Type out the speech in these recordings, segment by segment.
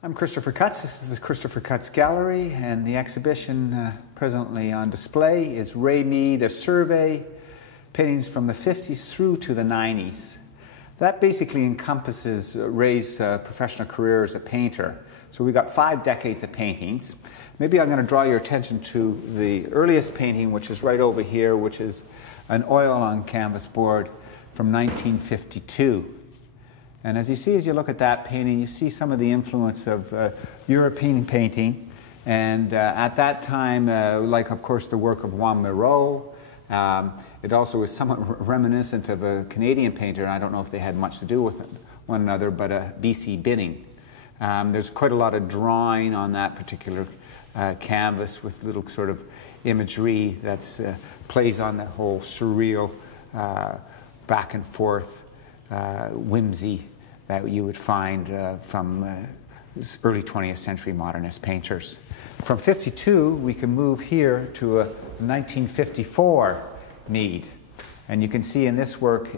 I'm Christopher Cutts. This is the Christopher Cutts Gallery, and the exhibition presently on display is Ray Mead, a survey, paintings from the 50s through to the 90s. That basically encompasses Ray's professional career as a painter. So we've got 5 decades of paintings. Maybe I'm going to draw your attention to the earliest painting, which is right over here, which is an oil on canvas board from 1952. And as you look at that painting, you see some of the influence of European painting. And at that time, like of course the work of Morrow, it also is somewhat reminiscent of a Canadian painter. I don't know if they had much to do with one another, but B.C. Binning. There's quite a lot of drawing on that particular canvas with little sort of imagery that plays on that whole surreal back and forth whimsy that you would find from early 20th century modernist painters. From 52, we can move here to a 1954 Mead. And you can see in this work,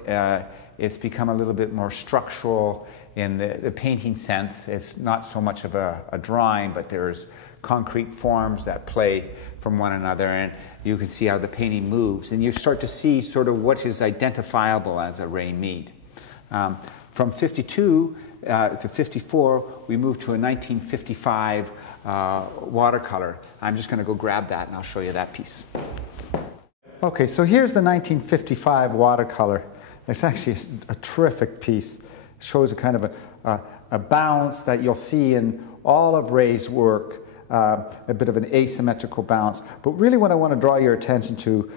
it's become a little bit more structural in the painting sense. It's not so much of a drawing, but there's concrete forms that play from one another, and you can see how the painting moves. And you start to see sort of what is identifiable as a Ray Mead. From 52 to 54, we move to a 1955 watercolor. I'm just going to go grab that and I'll show you that piece. Okay, so here's the 1955 watercolor. It's actually a terrific piece. It shows a kind of a balance that you'll see in all of Ray's work, a bit of an asymmetrical balance. But really what I want to draw your attention to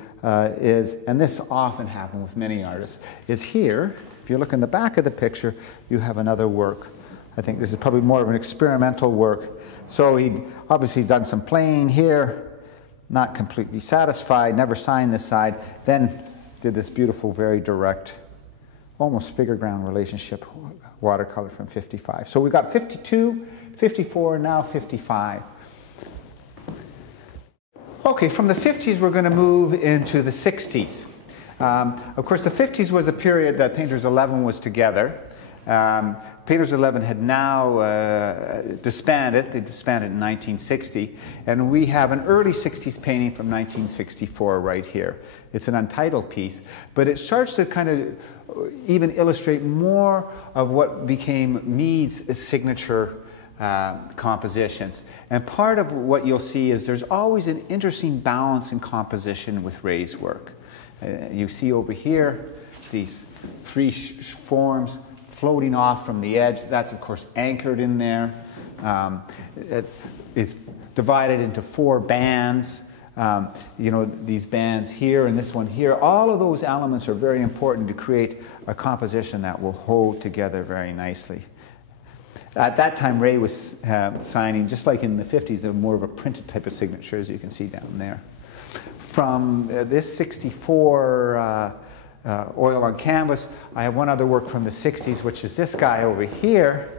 is, and this often happens with many artists, is here. If you look in the back of the picture, you have another work. I think this is probably more of an experimental work. So he'd obviously done some playing here, not completely satisfied, never signed this side, then did this beautiful, very direct, almost figure ground relationship watercolor from 55. So we've got 52, 54, and now 55. Okay, from the 50s we're going to move into the 60s. Of course, the 50s was a period that Painters 11 was together. Painters 11 had now disbanded. They disbanded in 1960. And we have an early 60s painting from 1964 right here. It's an untitled piece, but it starts to kind of even illustrate more of what became Mead's signature compositions. And part of what you'll see is there's always an interesting balance in composition with Ray's work. You see over here these 3 forms floating off from the edge. That's of course anchored in there. It's divided into 4 bands. You know, these bands here and this one here. All of those elements are very important to create a composition that will hold together very nicely. At that time, Ray was signing, just like in the 50s, more of a printed type of signature, as you can see down there. From this 64 oil on canvas, I have one other work from the 60s, which is this guy over here,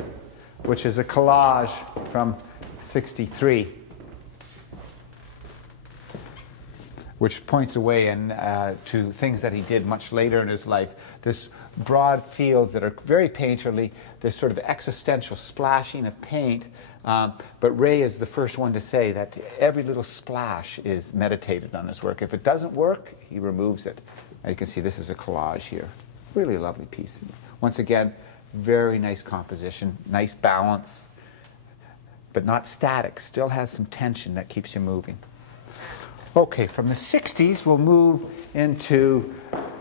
which is a collage from 63, which points away to things that he did much later in his life. This broad fields that are very painterly, this sort of existential splashing of paint. But Ray is the first one to say that every little splash is meditated on his work. If it doesn't work, he removes it. Now you can see this is a collage here. Really lovely piece. Once again, very nice composition, nice balance, but not static. Still has some tension that keeps you moving. Okay, from the 60s, we'll move into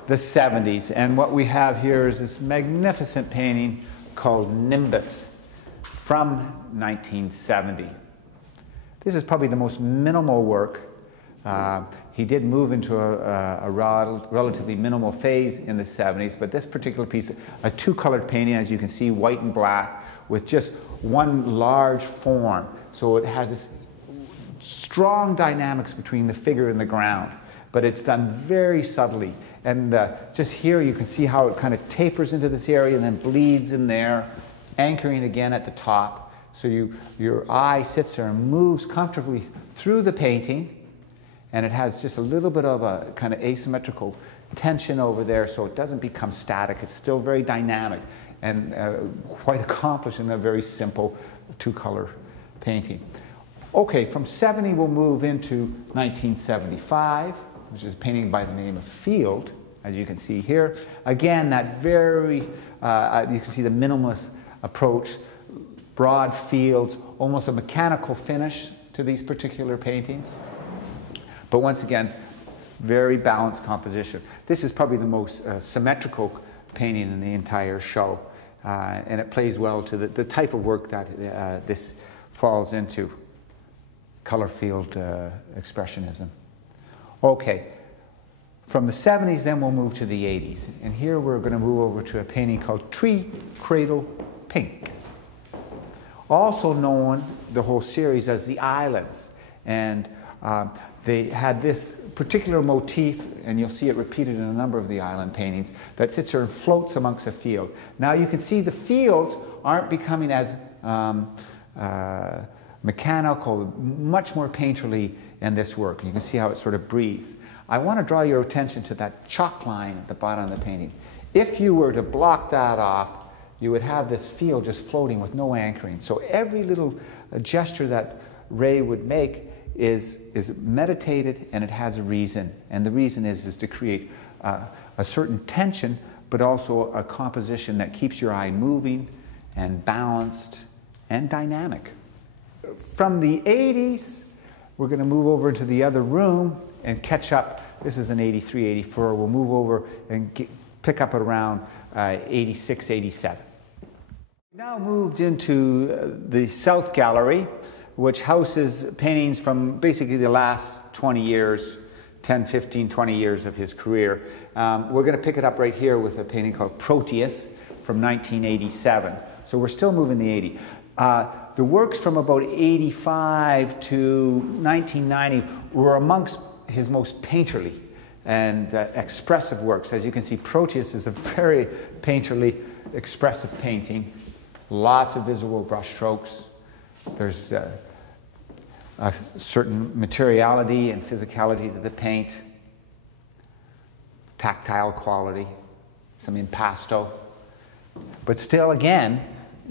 the 70s. And what we have here is this magnificent painting called Nimbus from 1970. This is probably the most minimal work. He did move into a relatively minimal phase in the 70s, but this particular piece, a 2-colored painting, as you can see, white and black, with just one large form. So it has this strong dynamics between the figure and the ground, but it's done very subtly. And just here you can see how it kind of tapers into this area and then bleeds in there, anchoring again at the top. So your eye sits there and moves comfortably through the painting, and it has just a little bit of a kind of asymmetrical tension over there, so it doesn't become static. It's still very dynamic. and quite accomplished in a very simple two-color painting. Okay, from 70 we'll move into 1975, which is a painting by the name of Field, as you can see here. Again, that very, you can see the minimalist approach, broad fields, almost a mechanical finish to these particular paintings. But once again, very balanced composition. This is probably the most symmetrical painting in the entire show, and it plays well to the type of work that this falls into, color field expressionism. Okay, from the 70s then we'll move to the 80s, and here we're going to move over to a painting called Tree Cradle Pink, also known, the whole series, as the Islands. And they had this particular motif, and you'll see it repeated in a number of the island paintings, that sits there and floats amongst a field. Now you can see the fields aren't becoming as mechanical, much more painterly in this work. You can see how it sort of breathes. I want to draw your attention to that chalk line at the bottom of the painting. If you were to block that off, you would have this field just floating with no anchoring. So every little gesture that Ray would make is meditated, and it has a reason. And the reason is to create a certain tension, but also a composition that keeps your eye moving and balanced and dynamic. From the 80s, we're going to move over to the other room and catch up. This is an 83, 84. We'll move over and pick up at around 86, 87. We now moved into the South Gallery, which houses paintings from basically the last 20 years, 10, 15, 20 years of his career. We're going to pick it up right here with a painting called Proteus from 1987. So we're still moving the 80. The works from about 85 to 1990 were amongst his most painterly and expressive works. As you can see, Proteus is a very painterly, expressive painting. Lots of visual brush strokes. There's a certain materiality and physicality to the paint, tactile quality, some impasto. But still, again,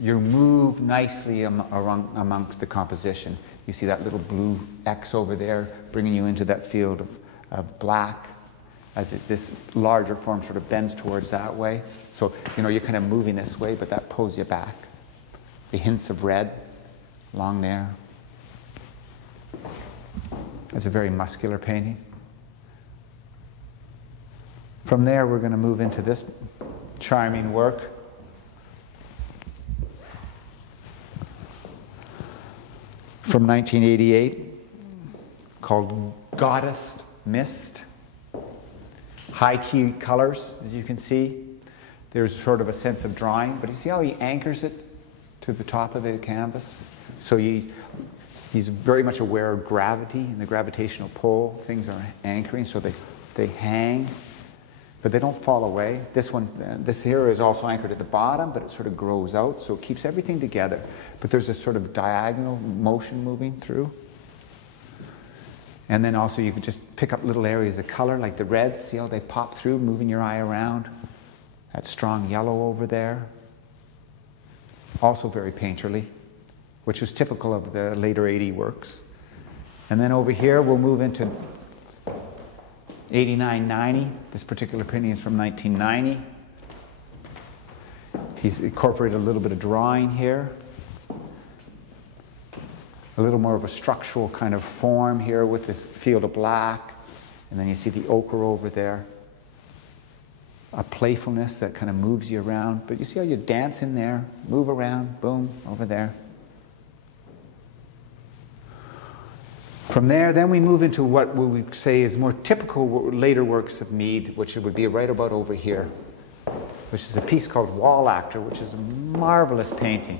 you move nicely amongst the composition. You see that little blue X over there, bringing you into that field of black, as this larger form sort of bends towards that way. So, you know, you're kind of moving this way, but that pulls you back. The hints of red along there. It's a very muscular painting. From there, we're going to move into this charming work. From 1988, called Goddess Mist. High key colors, as you can see. There's sort of a sense of drawing, but you see how he anchors it to the top of the canvas? So he's very much aware of gravity and the gravitational pull. Things are anchoring, so they hang, but they don't fall away. This here is also anchored at the bottom, but it sort of grows out, so it keeps everything together. But there's a sort of diagonal motion moving through. And then also you could just pick up little areas of color, like the reds. See how they pop through, moving your eye around. That strong yellow over there. Also very painterly, which was typical of the later 80 works. And then over here, we'll move into 89, 90. This particular painting is from 1990. He's incorporated a little bit of drawing here. A little more of a structural kind of form here with this field of black. And then you see the ochre over there. A playfulness that kind of moves you around. But you see how you dance in there, move around, boom, over there. From there, then we move into what we would say is more typical later works of Mead, which would be right about over here, which is a piece called Wall Actor, which is a marvelous painting.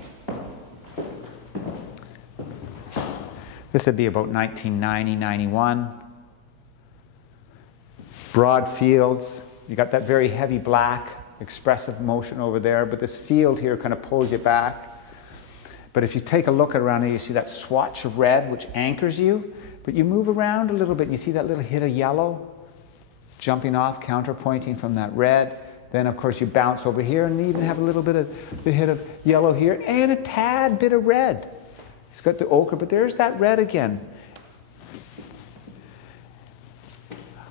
This would be about 1990, 91. Broad fields. You got that very heavy black, expressive motion over there, but this field here kind of pulls you back. But if you take a look around here, you see that swatch of red, which anchors you, but you move around a little bit, and you see that little hit of yellow jumping off, counterpointing from that red, Then, of course, you bounce over here and even have a little bit of the hit of yellow here and a tad bit of red. He's got the ochre, but there's that red again.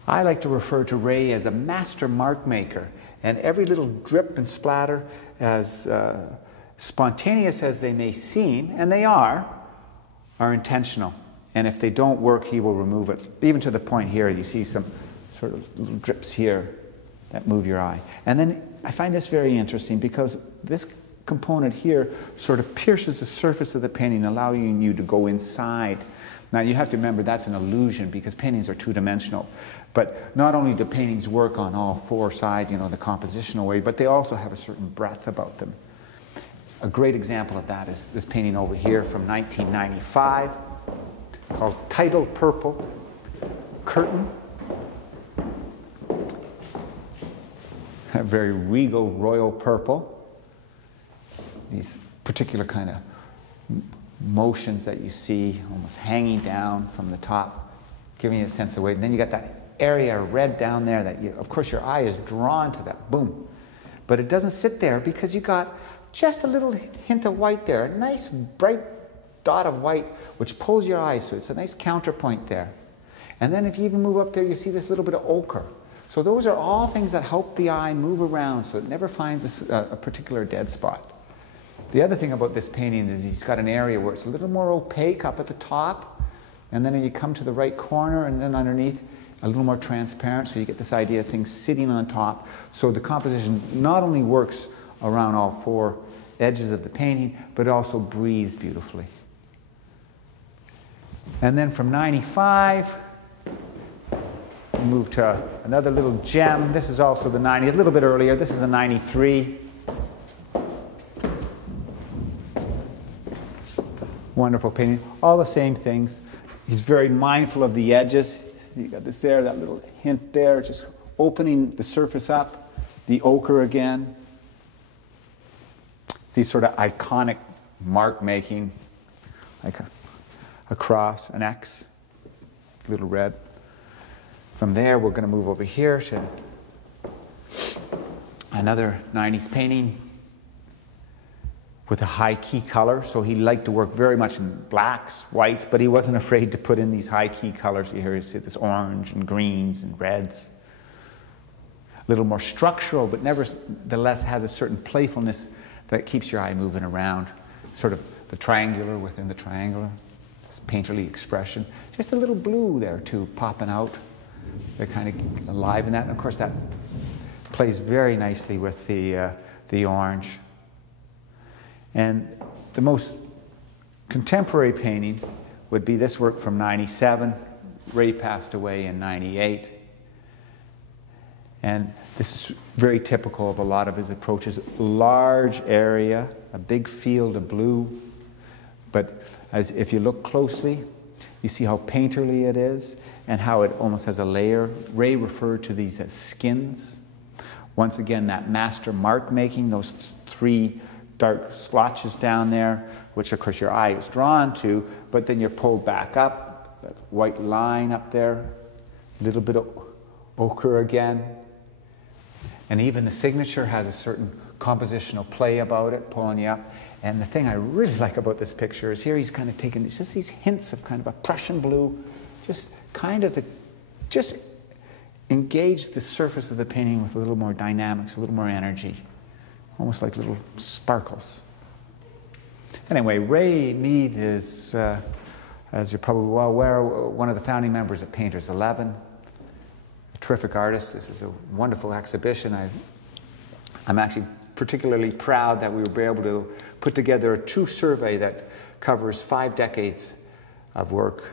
I like to refer to Ray as a master mark maker, and every little drip and splatter, as spontaneous as they may seem, and they are intentional. And if they don't work, he will remove it. Even to the point here, you see some sort of little drips here that move your eye. And then I find this very interesting because this component here sort of pierces the surface of the painting, allowing you to go inside. Now you have to remember that's an illusion because paintings are two-dimensional. But not only do paintings work on all four sides, you know, the compositional way, but they also have a certain breadth about them. A great example of that is this painting over here from 1995 called Tidal Purple Curtain. A very regal royal purple. These particular kind of motions that you see almost hanging down from the top, giving you a sense of weight. And then you got that area of red down there that you, of course your eye is drawn to that, boom. But it doesn't sit there because you got just a little hint of white there, a nice bright dot of white which pulls your eye, so it's a nice counterpoint there. And then if you even move up there, you see this little bit of ochre. So those are all things that help the eye move around so it never finds a particular dead spot. The other thing about this painting is he's got an area where it's a little more opaque up at the top, and then you come to the right corner and then underneath a little more transparent, so you get this idea of things sitting on top. So the composition not only works around all four edges of the painting, but it also breathes beautifully. And then from 95, we move to another little gem. This is also the 90s, a little bit earlier. This is a 93. Wonderful painting. All the same things. He's very mindful of the edges. You got this there, that little hint there, just opening the surface up. The ochre again. These sort of iconic mark making, like a cross, an X, little red. From there, we're going to move over here to another 90s painting with a high key color. So he liked to work very much in blacks, whites, but he wasn't afraid to put in these high key colors. Here you see this orange and greens and reds. A little more structural, but nevertheless has a certain playfulness that keeps your eye moving around. Sort of the triangular within the triangular, this painterly expression. Just a little blue there too, popping out. They're kind of alive in that. And of course that plays very nicely with the orange. And the most contemporary painting would be this work from 97. Ray passed away in 98. And this is very typical of a lot of his approaches. Large area, a big field of blue. But if you look closely, you see how painterly it is and how it almost has a layer. Ray referred to these as skins. Once again, that master mark making, those three dark splotches down there, which of course your eye is drawn to, but then you're pulled back up, that white line up there, a little bit of ochre again. And even the signature has a certain compositional play about it, pulling you up. And the thing I really like about this picture is here he's kind of taken just these hints of kind of a Prussian blue, just kind of just engage the surface of the painting with a little more dynamics, a little more energy, almost like little sparkles. Anyway, Ray Mead is, as you're probably well aware, one of the founding members of Painters 11. Terrific artist. This is a wonderful exhibition. I'm actually particularly proud that we were able to put together a true survey that covers 5 decades of work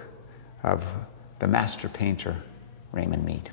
of the master painter, Raymond Mead.